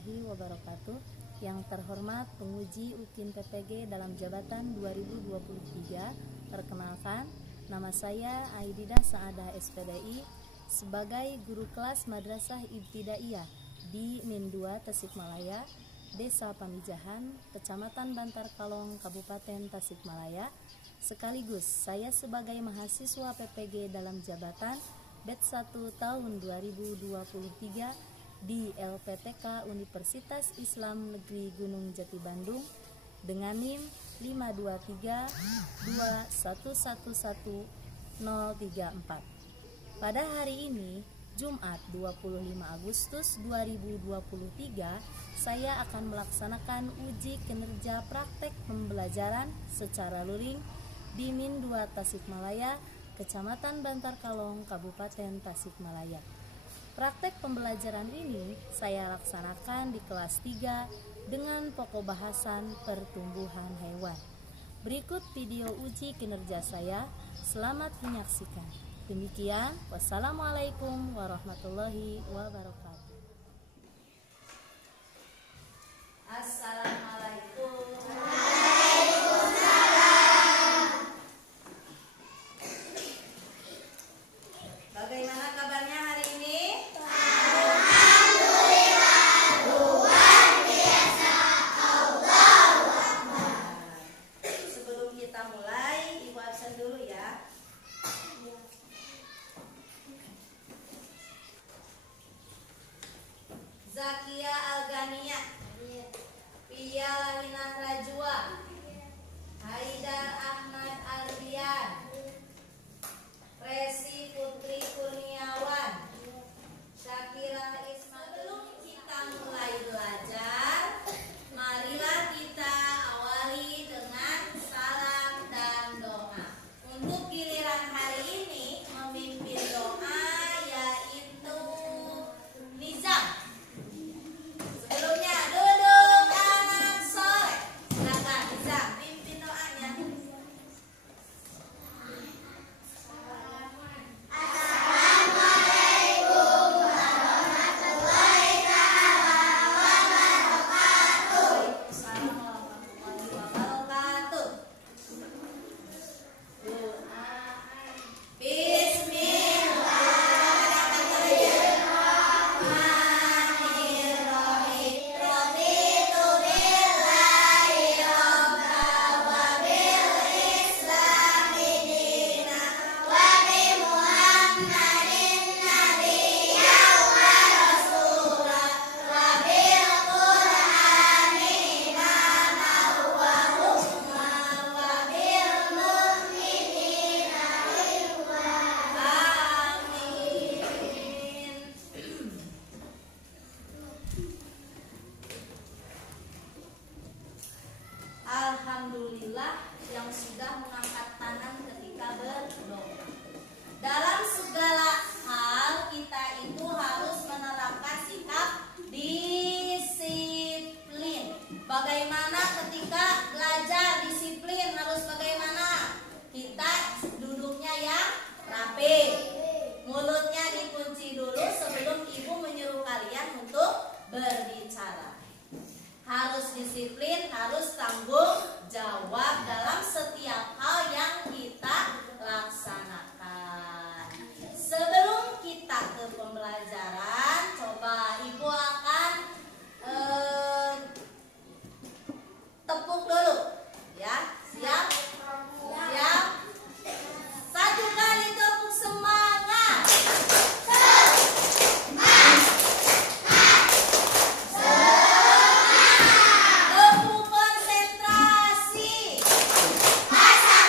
warahmatullahi wabarakatuh. Yang terhormat penguji UKIN PPG dalam jabatan 2023. Perkenalkan, nama saya Aidida Saadah SPDI sebagai guru kelas Madrasah Ibtidaiyah di Min 2 Tasikmalaya, Desa Pamijahan, Kecamatan Bantar Kalong, Kabupaten Tasikmalaya. Sekaligus saya sebagai mahasiswa PPG dalam jabatan Batch 1 tahun 2023 di LPTK Universitas Islam Negeri Gunung Jati Bandung dengan NIM 52321111034. Pada hari ini, Jumat 25 Agustus 2023, saya akan melaksanakan uji kinerja praktek pembelajaran secara luring di Min 2 Tasikmalaya, Kecamatan Bantar Kalong, Kabupaten Tasikmalaya. Praktek pembelajaran ini saya laksanakan di kelas 3 dengan pokok bahasan pertumbuhan hewan. Berikut video uji kinerja saya, selamat menyaksikan. Demikian, wassalamualaikum warahmatullahi wabarakatuh. Assalamualaikum. Bagaimana kabarnya hari ini? Alhamdulillah, luar biasa. Allahu Akbar. Sebelum kita mulai, Ibu absen dulu ya. Zakia Algania, Pia Laminah Rajwa, Haidar Ahmad Ardian, Resi Putri Kurniawan, Syakira Ismail. Sebelum kita mulai belajar, marilah kita awali dengan salam dan doa. Untuk giliran hari ini memimpin doa yaitu Nizam. Sebelumnya duduk anak soleh. Silakan Nizam pimpin doanya. Alhamdulillah yang sudah mengangkat tangan ketika berdoa. Dalam segala hal kita itu harus menerapkan sikap disiplin. Bagaimana ketika belajar disiplin harus bagaimana? Kita duduknya yang rapi, mulutnya dikunci dulu sebelum ibu menyuruh kalian untuk berbicara. Harus disiplin, harus tanggung jawab dalam setiap hal yang kita laksanakan. Sebelum kita ke pembelajaran, coba ibu akan tepuk dulu, ya. Siap? Siap? Satu kali tepuk semangat. Tepuk konsentrasi. Masa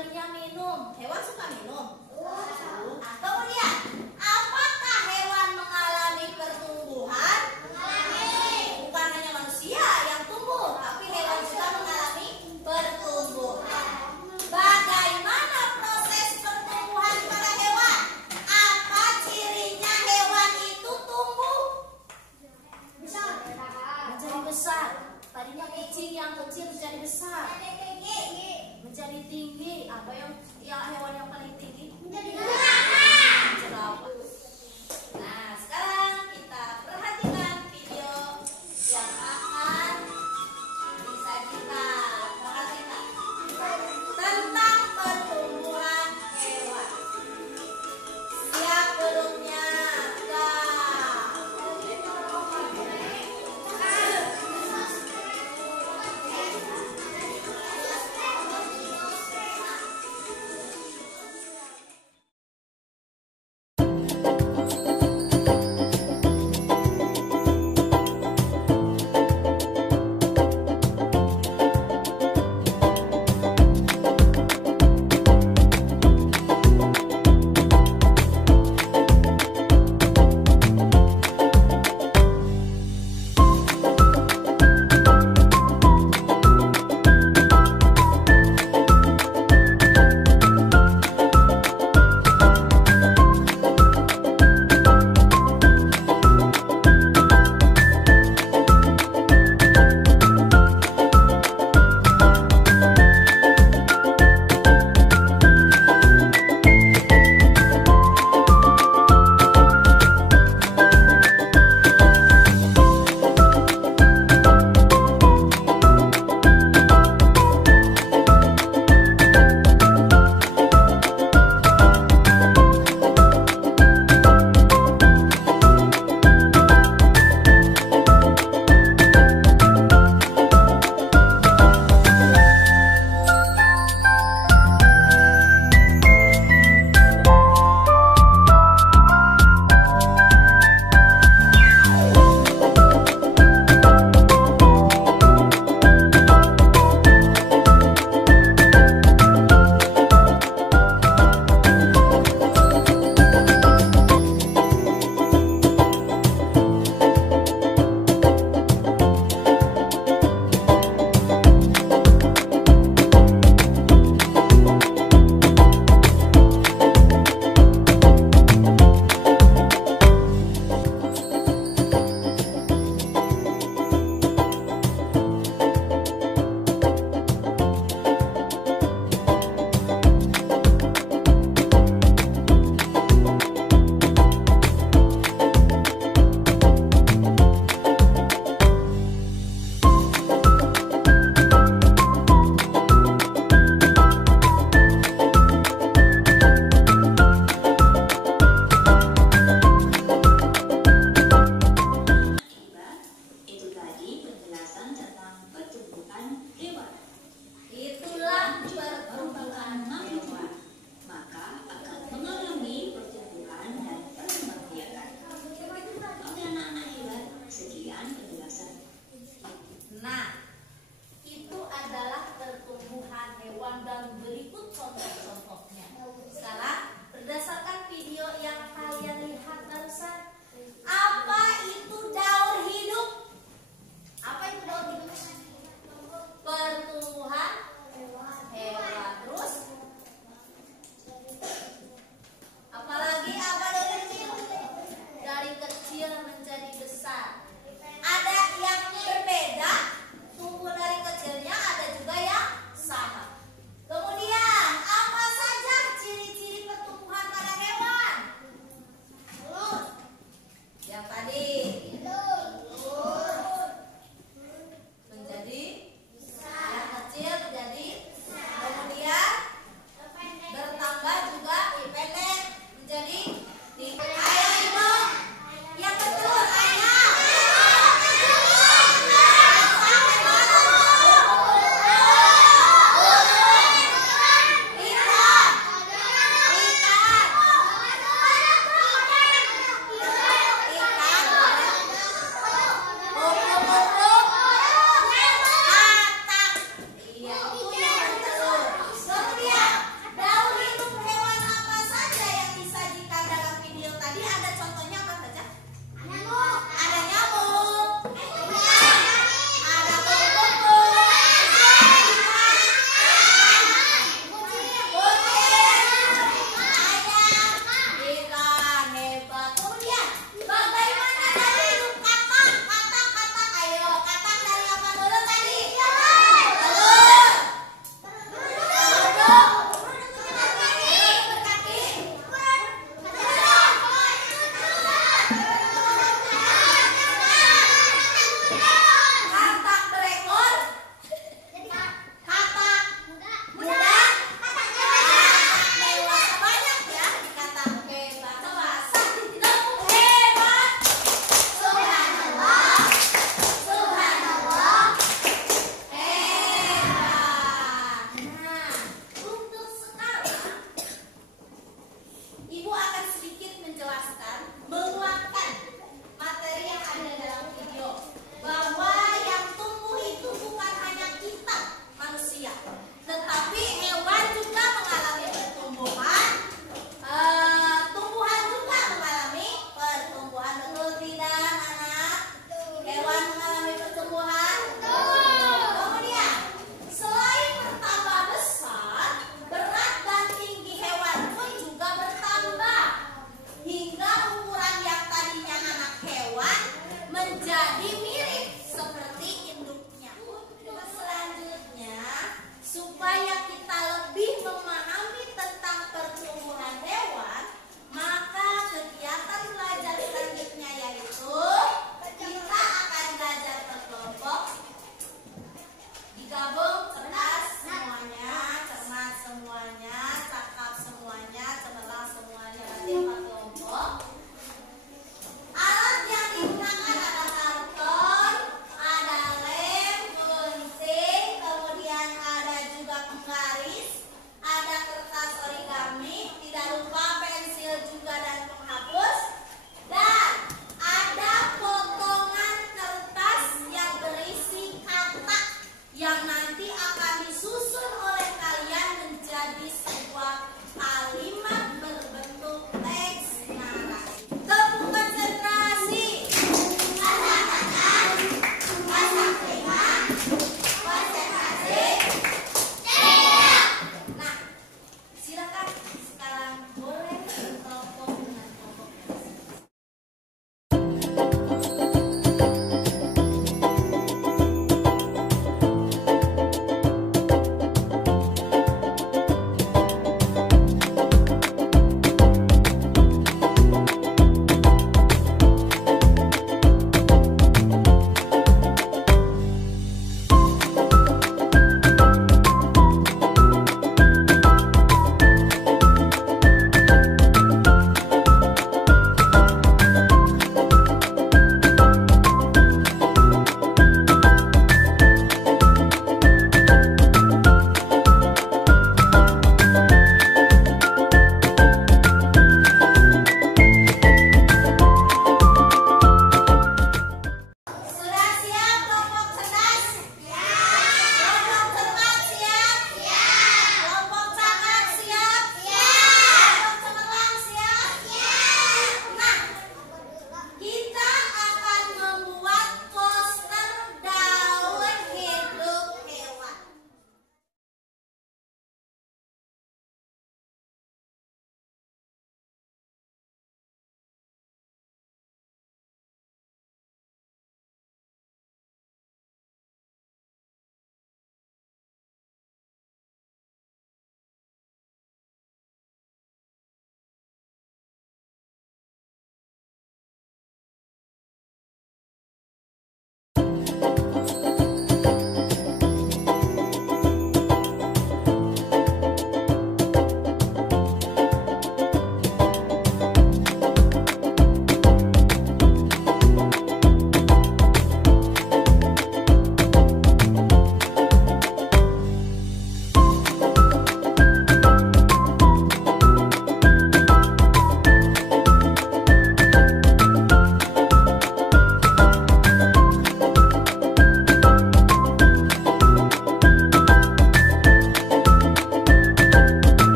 memberinya minum. Hewan suka minum? Nah, kemudian, apakah hewan mengalami pertumbuhan? Bukan hanya manusia yang tumbuh, tapi hewan juga mengalami pertumbuhan. Bagaimana proses pertumbuhan pada hewan? Apa cirinya hewan itu tumbuh? Menjadi besar. Tadinya kecil, yang kecil menjadi besar. Menjadi tinggi. Apa yang hewan yang paling tinggi? Menjadi jerapah. Nah, sekarang kita perhatikan video yang akan disajikan. Perhatikan tentang pertumbuhan hewan. Siap belumnya?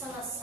selesai.